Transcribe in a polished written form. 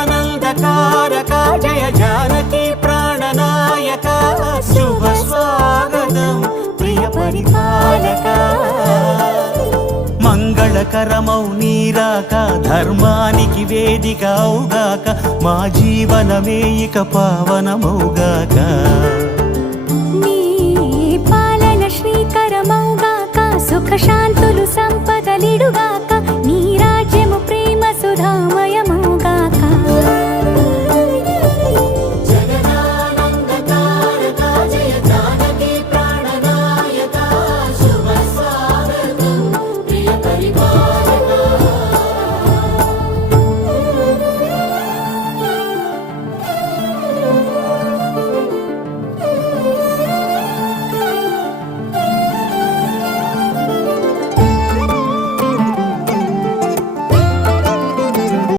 జగదానందకారక జయ జానకి ప్రాణనాయక శుభ స్వాగతం ప్రియ పరిపాలక మంగళకరమౌ నీరాక ధర్మానికి వేదిక అవుగాక మా జీవనమే ఇక పావనమౌగాక నీ పాలన శ్రీకరమౌగాక సుఖ శాంతులు సంపదలిడుగా